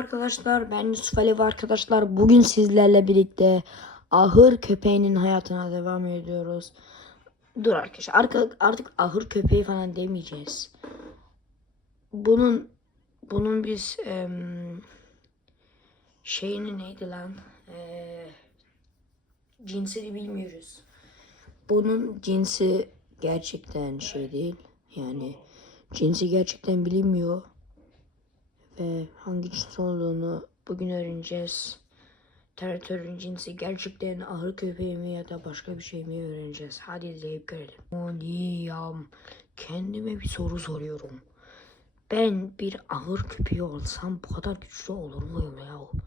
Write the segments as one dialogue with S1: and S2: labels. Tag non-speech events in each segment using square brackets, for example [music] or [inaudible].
S1: arkadaşlar ben Yusuf Ali ve arkadaşlar bugün sizlerle birlikte ahır köpeğinin hayatına devam ediyoruz. Dur arkadaşlar arka- artık ahır köpeği falan demeyeceğiz. Bunun bunun biz em, şeyini neydi lan Eee, cinsini bilmiyoruz. Bunun cinsi gerçekten şey değil yani cinsi gerçekten bilinmiyor ve hangi cins olduğunu bugün öğreneceğiz. Teratörün cinsi gerçekten ahır köpeği mi ya da başka bir şey mi öğreneceğiz. Hadi izleyip görelim. Moniyam. Kendime bir soru soruyorum. Ben bir ahır köpeği olsam bu kadar güçlü olur muyum ya?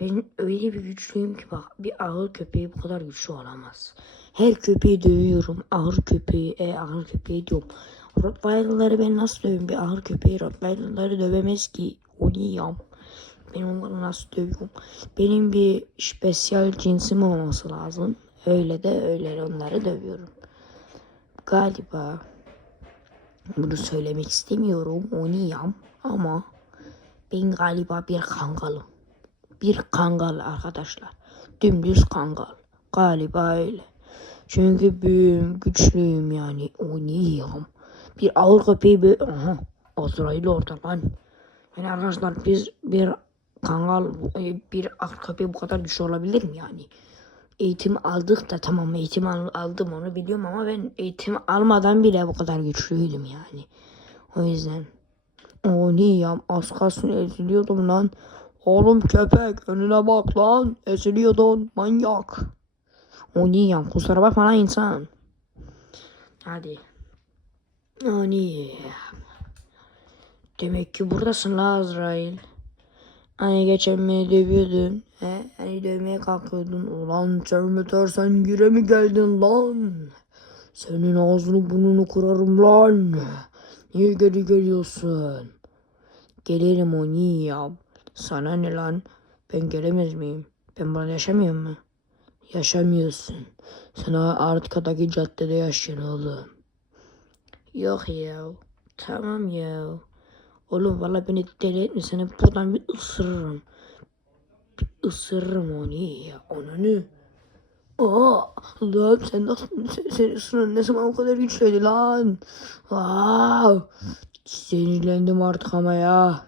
S1: Ben öyle bir güçlüyüm ki bak bir ahır köpeği bu kadar güçlü olamaz. Her köpeği dövüyorum. Ahır köpeği, e, ahır köpeği diyorum. Rottweiler'ları ben nasıl döveyim? Bir ahır köpeği Rottweiler'ları dövemez ki. O niyam. Ben onları nasıl dövüyorum? Benim bir spesyal cinsim olması lazım. Öyle de öyle onları dövüyorum. Galiba bunu söylemek istemiyorum. O niyam. Ama ben galiba bir kangalım. Bir kangal arkadaşlar. Dümdüz kangal. Galiba öyle. Çünkü büyüğüm, güçlüyüm yani. Oynayayım. Bir ağır köpeği bir... Aha. Azrail orada lan. Yani arkadaşlar biz bir kangal, e, bir ağır köpeği bu kadar güçlü olabilir mi yani? Eğitim aldık da tamam eğitim al- aldım onu biliyorum ama ben eğitim almadan bile bu kadar güçlüydüm yani. O yüzden. Oynayayım. Az kalsın eziliyordum lan. Oğlum köpek önüne bak lan. Eziliyordun manyak. Oynayacağım. Kusura bakma lan insan. Hadi. Oynayacağım. Demek ki buradasın la Azrail. Hani geçen beni dövüyordun. He? Hani dövmeye kalkıyordun. Ulan Terminator sen gire mi geldin lan? Senin ağzını burnunu kırarım lan. Niye geri geliyorsun? Gelirim oynayacağım. Sana ne lan? Ben gelemez miyim? Ben burada yaşamıyor mu? Yaşamıyorsun. Sen arkadaki caddede yaşıyorsun oğlum. Yok ya. Tamam ya. Oğlum valla beni deli etme seni buradan bir ısırırım. Bir ısırırım onu ya. Onu Aa, lan sen nasıl sen, sen ısırın ne zaman o kadar güçlüydü lan. Aa, sinirlendim artık ama ya.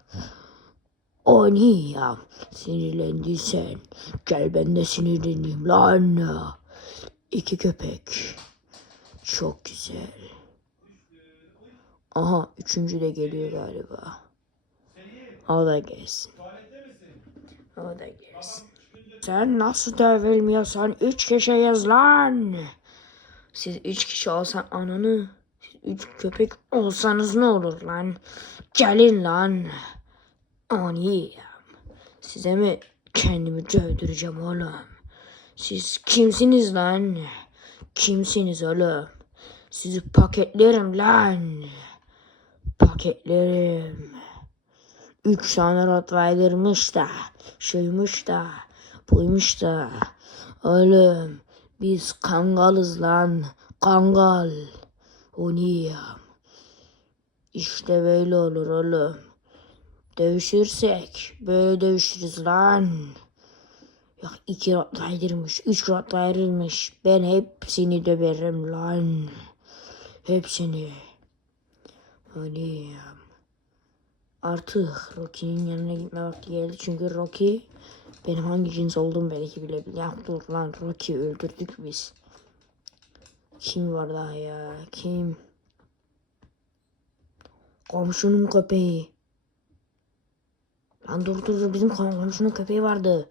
S1: O ne ya? Sinirlendiysen gel ben de sinirleneyim lan. İki köpek. Çok güzel. Aha üçüncü de geliyor galiba. O da gelsin. O da gelsin. Sen nasıl dövülmüyorsan üç kişiyiz lan. Siz üç kişi olsan ananı. Siz üç köpek olsanız ne olur lan? Gelin lan. Aniyim. Size mi kendimi dövdüreceğim oğlum? Siz kimsiniz lan? Kimsiniz oğlum? Sizi paketlerim lan. Paketlerim. Üç tane Rottweiler'mış da, şeymiş da, buymuş da. Oğlum biz kangalız lan. Kangal. O niye? İşte böyle olur oğlum. Dövüşürsek böyle dövüşürüz lan. Ya iki Rottweiler'mış, üç Rottweiler'mış. Ben hepsini döverim lan. Hepsini. Öyle Artık Rocky'nin yanına gitme vakti geldi. Çünkü Rocky benim hangi cins olduğumu belki bile Ya dur lan Rocky öldürdük biz. Kim var daha ya? Kim? Komşunun köpeği. Lan dur dur bizim komşunun köpeği vardı.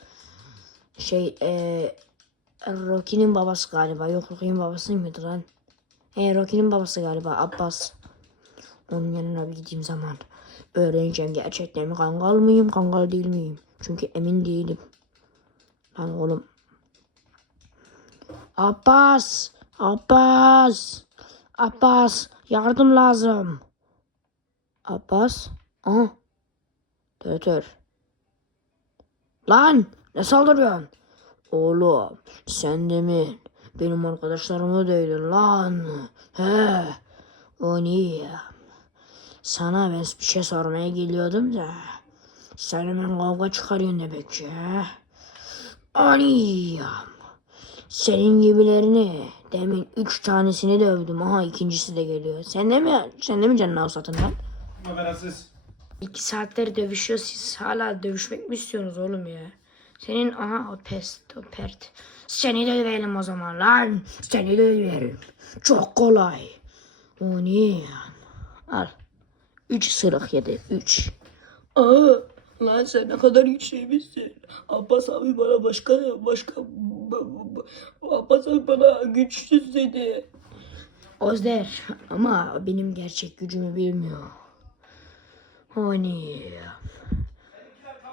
S1: Şey eee Rocky'nin babası galiba. Yok Rocky'nin babası mıydı lan? He Rocky'nin babası galiba Abbas. Onun yanına bir gideyim zaman. Öğreneceğim gerçekten mi kangal mıyım kangal değil miyim? Çünkü emin değilim. Lan oğlum. Abbas! Abbas! Abbas! Yardım lazım. Abbas? Aha. Tötür. Lan! Ne saldırıyorsun? Oğlum sen de mi? Benim arkadaşlarımı değdin lan. He. O niye? Sana ben bir şey sormaya geliyordum da. Sen hemen kavga çıkarıyorsun demek ki. Aniyam. Senin gibilerini demin üç tanesini dövdüm. Aha ikincisi de geliyor. Sen de mi, sen de mi canını avsatın lan?
S2: Habersiz.
S1: İki saatler dövüşüyor. Siz hala dövüşmek mi istiyorsunuz oğlum ya? Senin aha o pest o pert. Seni dövelim o zaman lan. Seni döverim. Çok kolay. O niye? Al. Üç sırık yedi. Üç. Aa, lan sen ne kadar güçlüymüşsün. Abbas abi bana başka başka Abbas abi bana güçsüz dedi. Ozder ama benim gerçek gücümü bilmiyor. Hani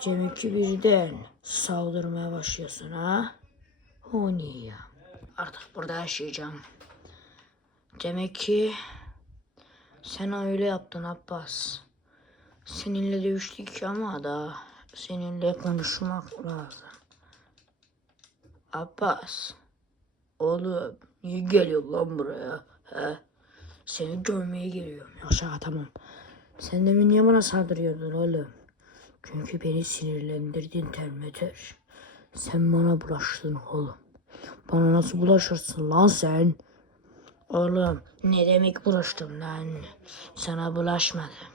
S1: Demek ki birden saldırmaya başlıyorsun ha? Hani Artık burada yaşayacağım. Demek ki sen öyle yaptın Abbas. Seninle dövüştük ama da seninle konuşmak lazım. Abbas. Oğlum niye geliyor lan buraya? He? Seni görmeye geliyorum. Yaşa tamam. Sen demin niye bana saldırıyordun oğlum? Çünkü beni sinirlendirdin Terminator. Sen bana bulaştın oğlum. Bana nasıl bulaşırsın lan sen? Oğlum ne demek bulaştım lan? Sana bulaşmadım.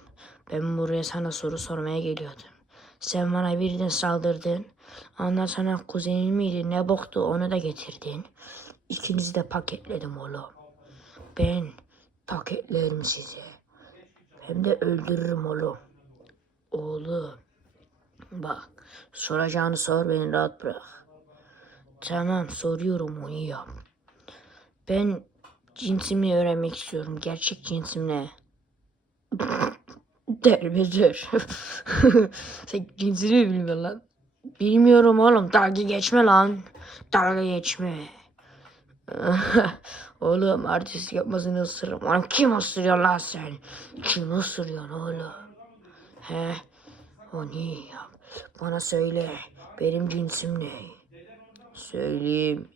S1: Ben buraya sana soru sormaya geliyordum. Sen bana birden saldırdın. Ondan sonra kuzenin miydi ne boktu onu da getirdin. İkinizi de paketledim oğlum. Ben paketlerim sizi. Hem de öldürürüm oğlum. Oğlum. Bak soracağını sor beni rahat bırak. Tamam soruyorum onu yap. Ben cinsimi öğrenmek istiyorum. Gerçek cinsim ne? [laughs] Terbiyedir. [laughs] Sen cinsini mi bilmiyorsun lan? Bilmiyorum oğlum. Dalga geçme lan. Dalga geçme. [laughs] oğlum artist yapmasını ısırırım. Lan kim ısırıyor lan sen? Kim ısırıyorsun oğlum? He? O ne ya? Bana söyle. Benim cinsim ne? Söyleyeyim.